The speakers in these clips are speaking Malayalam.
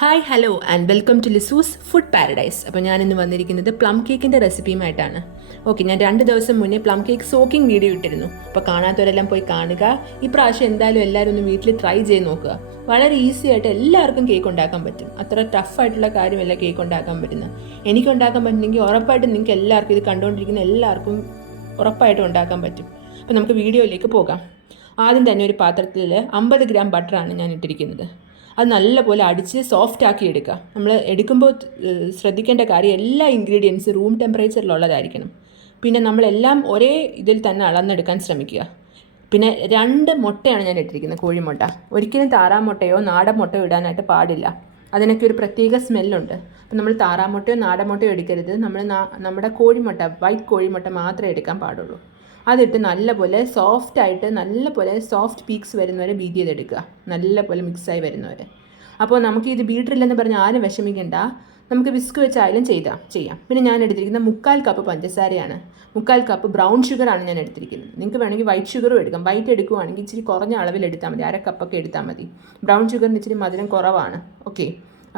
Hi hello and welcome to Lizu's food paradise. അപ്പോൾ ഞാനിന്ന് വന്നിരിക്കുന്നത് പ്ലം കേക്കിൻ്റെ റെസിപ്പിയുമായിട്ടാണ്. ഓക്കെ, ഞാൻ 2 ദിവസം മുന്നേ പ്ലം കേക്ക് സോക്കിംഗ് വീഡിയോ ഇട്ടിരുന്നു. അപ്പോൾ കാണാത്തവരെല്ലാം പോയി കാണുക. ഈ പ്രാവശ്യം എന്തായാലും എല്ലാവരും ഒന്ന് വീട്ടിൽ ട്രൈ ചെയ്ത് നോക്കുക. വളരെ ഈസി ആയിട്ട് എല്ലാവർക്കും കേക്ക് ഉണ്ടാക്കാൻ പറ്റും. അത്ര ടഫായിട്ടുള്ള കാര്യമല്ല കേക്ക് ഉണ്ടാക്കാൻ പറ്റുന്നത്. എനിക്ക് ഉണ്ടാക്കാൻ പറ്റുന്നെങ്കിൽ ഉറപ്പായിട്ടും നിങ്ങൾക്ക് എല്ലാവർക്കും, ഇത് കണ്ടുകൊണ്ടിരിക്കുന്ന എല്ലാവർക്കും ഉറപ്പായിട്ടും ഉണ്ടാക്കാൻ പറ്റും. അപ്പോൾ നമുക്ക് വീഡിയോയിലേക്ക് പോകാം. ആദ്യം തന്നെ ഒരു പാത്രത്തിൽ 50 ഗ്രാം ബട്ടറാണ് ഞാൻ ഇട്ടിരിക്കുന്നത്. അത് നല്ലപോലെ അടിച്ച് സോഫ്റ്റ് ആക്കി എടുക്കുക. നമ്മൾ എടുക്കുമ്പോൾ ശ്രദ്ധിക്കേണ്ട കാര്യം എല്ലാ ഇൻഗ്രീഡിയൻസും റൂം ടെമ്പറേച്ചറിലുള്ളതായിരിക്കണം. പിന്നെ നമ്മളെല്ലാം ഒരേ ഇതിൽ തന്നെ അളന്നെടുക്കാൻ ശ്രമിക്കുക. പിന്നെ 2 മുട്ടയാണ് ഞാൻ ഇട്ടിരിക്കുന്നത്, കോഴിമുട്ട. ഒരിക്കലും താറാമുട്ടയോ നാടൻ മുട്ടയോ ഇടാനായിട്ട് പാടില്ല. അതിനൊക്കെ ഒരു പ്രത്യേക സ്മെല്ലുണ്ട്. അപ്പം നമ്മൾ താറാമുട്ടയോ നാടൻ മുട്ടയോ എടുക്കരുത്. നമ്മുടെ കോഴിമുട്ട, വൈറ്റ് കോഴിമുട്ട മാത്രമേ എടുക്കാൻ പാടുള്ളൂ. അതിട്ട് നല്ലപോലെ നല്ലപോലെ സോഫ്റ്റ് പീക്സ് വരുന്നവരെ ബീറ്റ് ചെയ്തെടുക്കുക. നല്ലപോലെ മിക്സായി വരുന്നവരെ. അപ്പോൾ നമുക്ക് ഇത് ബീറ്ററില്ലെന്ന് പറഞ്ഞാൽ ആരും വിഷമിക്കേണ്ട. നമുക്ക് വിസ്ക് വെച്ചായാലും ചെയ്യാം. പിന്നെ ഞാൻ എടുത്തിരിക്കുന്നത് 3/4 കപ്പ് പഞ്ചസാരയാണ്. 3/4 കപ്പ് ബ്രൗൺ ഷുഗറാണ് ഞാൻ എടുത്തിരിക്കുന്നത്. നിങ്ങൾക്ക് വേണമെങ്കിൽ വൈറ്റ് ഷുഗറും എടുക്കാം. വൈറ്റ് എടുക്കുവാണെങ്കിൽ ഇച്ചിരി കുറഞ്ഞ അളവിൽ എടുത്താൽ മതി. 1/2 കപ്പൊക്കെ എടുത്താൽ മതി. ബ്രൗൺ ഷുഗറിന് ഇച്ചിരി മധുരം കുറവാണ്. ഓക്കെ,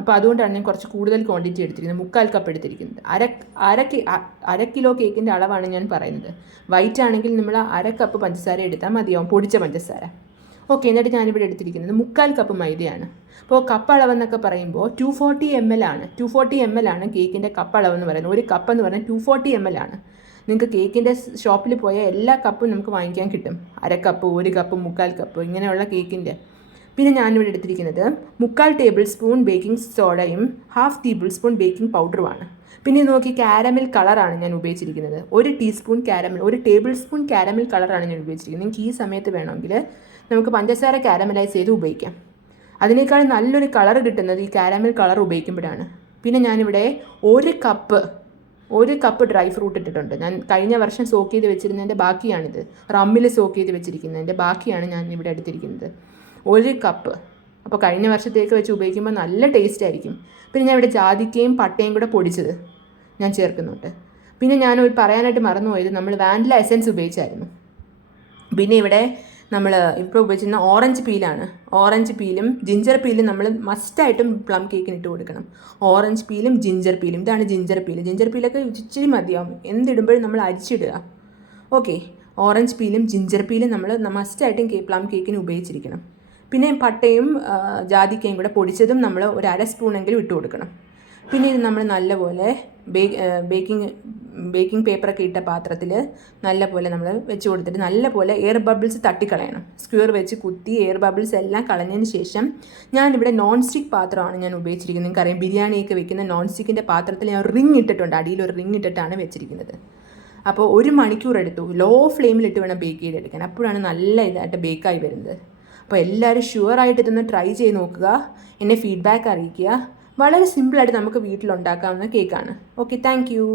അപ്പോൾ അതുകൊണ്ടാണ് ഞാൻ കുറച്ച് കൂടുതൽ ക്വാണ്ടിറ്റി എടുത്തിരിക്കുന്നത്. 3/4 കപ്പ് എടുത്തിരിക്കുന്നത്. അര കിലോ കേക്കിൻ്റെ അളവാണ് ഞാൻ പറയുന്നത്. വൈറ്റ് ആണെങ്കിൽ നമ്മൾ 1/2 കപ്പ് പഞ്ചസാര എടുത്താൽ മതിയാവും, പൊടിച്ച പഞ്ചസാര. ഓക്കെ, എന്നിട്ട് ഞാനിവിടെ എടുത്തിരിക്കുന്നത് 3/4 കപ്പ് മൈദയാണ്. അപ്പോൾ കപ്പ് അളവെന്നൊക്കെ പറയുമ്പോൾ 240 ml ആണ്. 240 ml ആണ് കേക്കിൻ്റെ കപ്പ് അളവെന്ന് പറയുന്നത്. ഒരു കപ്പ് എന്ന് പറഞ്ഞാൽ 240 ml ആണ്. നിങ്ങൾക്ക് കേക്കിൻ്റെ ഷോപ്പിൽ പോയാൽ എല്ലാ കപ്പും നമുക്ക് വാങ്ങിക്കാൻ കിട്ടും. 1/2 കപ്പ്, 1 കപ്പ്, 3/4 കപ്പ് ഇങ്ങനെയുള്ള കേക്കിൻ്റെ. പിന്നെ ഞാനിവിടെ എടുത്തിരിക്കുന്നത് 3/4 ടേബിൾ സ്പൂൺ ബേക്കിംഗ് സോഡയും 1/2 ടേബിൾ സ്പൂൺ ബേക്കിംഗ് പൗഡറുമാണ്. പിന്നെ നോക്കി, കാരമൽ കളറാണ് ഞാൻ ഉപയോഗിച്ചിരിക്കുന്നത്. 1 ടേബിൾ സ്പൂൺ കാരമൽ കളറാണ് ഞാൻ ഉപയോഗിച്ചിരിക്കുന്നത്. നിങ്ങൾക്ക് ഈ സമയത്ത് വേണമെങ്കിൽ നമുക്ക് പഞ്ചസാര കാരമലൈസ് ചെയ്ത് ഉപയോഗിക്കാം. അതിനേക്കാൾ നല്ലൊരു കളർ കിട്ടുന്നത് ഈ കാരമൽ കളർ ഉപയോഗിക്കുമ്പോഴാണ്. പിന്നെ ഞാനിവിടെ 1 കപ്പ് ഡ്രൈ ഫ്രൂട്ട് ഇട്ടിട്ടുണ്ട്. ഞാൻ കഴിഞ്ഞ വർഷം സോക്ക് ചെയ്ത് വെച്ചിരുന്നതിൻ്റെ ബാക്കിയാണിത്. റമ്മിൽ സോക്ക് ചെയ്ത് വെച്ചിരിക്കുന്നതിൻ്റെ ബാക്കിയാണ് ഞാൻ ഇവിടെ എടുത്തിരിക്കുന്നത്. 1 കപ്പ്. അപ്പോൾ കഴിഞ്ഞ വർഷത്തേക്ക് വെച്ച് ഉപയോഗിക്കുമ്പോൾ നല്ല ടേസ്റ്റ് ആയിരിക്കും. പിന്നെ ഞാൻ ഇവിടെ ജാതിക്കയും പട്ടയും കൂടെ പൊടിച്ചത് ഞാൻ ചേർക്കുന്നുണ്ട്. പിന്നെ ഞാൻ പറയാനായിട്ട് മറന്നുപോയത്, നമ്മൾ വാനില എസൻസ് ഉപയോഗിച്ചായിരുന്നു. പിന്നെ ഇവിടെ നമ്മൾ ഇപ്പോൾ ഉപയോഗിച്ചിരുന്ന ഓറഞ്ച് പീലാണ്. ഓറഞ്ച് പീലും ജിഞ്ചർ പീലും നമ്മൾ മസ്റ്റായിട്ടും പ്ലം കേക്കിന് ഇട്ട് കൊടുക്കണം. ഓറഞ്ച് പീലും ജിഞ്ചർ പീലും, ഇതാണ് ജിഞ്ചർ പീല്. ജിഞ്ചർ പീലൊക്കെ ഇച്ചിരി മതിയാവും, എന്തിടുമ്പോഴും നമ്മൾ അരിച്ചിടുക. ഓക്കെ, ഓറഞ്ച് പീലും ജിഞ്ചർ പീലും നമ്മൾ മസ്റ്റായിട്ടും പ്ലം കേക്കിന് ഉപയോഗിച്ചിരിക്കണം. പിന്നെ പട്ടയും ജാതിക്കയും കൂടെ പൊടിച്ചതും നമ്മൾ 1/2 സ്പൂണെങ്കിലും ഇട്ട് കൊടുക്കണം. പിന്നെ ഇത് നമ്മൾ നല്ലപോലെ ബേക്കിംഗ് പേപ്പറൊക്കെ ഇട്ട പാത്രത്തിൽ നല്ലപോലെ നമ്മൾ വെച്ച് കൊടുത്തിട്ട് നല്ലപോലെ എയർ ബബിൾസ് തട്ടിക്കളയണം. സ്ക്വയർ വെച്ച് കുത്തി എയർ ബബിൾസ് എല്ലാം കളഞ്ഞതിന് ശേഷം ഞാനിവിടെ നോൺ സ്റ്റിക്ക് പാത്രമാണ് ഞാൻ ഉപയോഗിച്ചിരിക്കുന്നത്. നിങ്ങൾക്കറിയാം, ബിരിയാണിയൊക്കെ വെക്കുന്ന നോൺ സ്റ്റിക്കിൻ്റെ പാത്രത്തിൽ ഞാൻ റിങ് ഇട്ടിട്ടുണ്ട്. അടിയിൽ ഒരു റിങ് ഇട്ടിട്ടാണ് വെച്ചിരിക്കുന്നത്. അപ്പോൾ 1 മണിക്കൂർ എടുത്തു. ലോ ഫ്ലെയിമിലിട്ട് വേണം ബേക്ക് ചെയ്തെടുക്കാൻ. അപ്പോഴാണ് നല്ല ഇതായിട്ട് ബേക്കായി വരുന്നത്. അപ്പോൾ എല്ലാവരും ഷുവറായിട്ട് ഇതൊന്ന് ട്രൈ ചെയ്ത് നോക്കുക. എന്നെ ഫീഡ്ബാക്ക് അറിയിക്കുക. വളരെ സിമ്പിളായിട്ട് നമുക്ക് വീട്ടിലുണ്ടാക്കാവുന്ന കേക്കാണ്. Okay, thank you.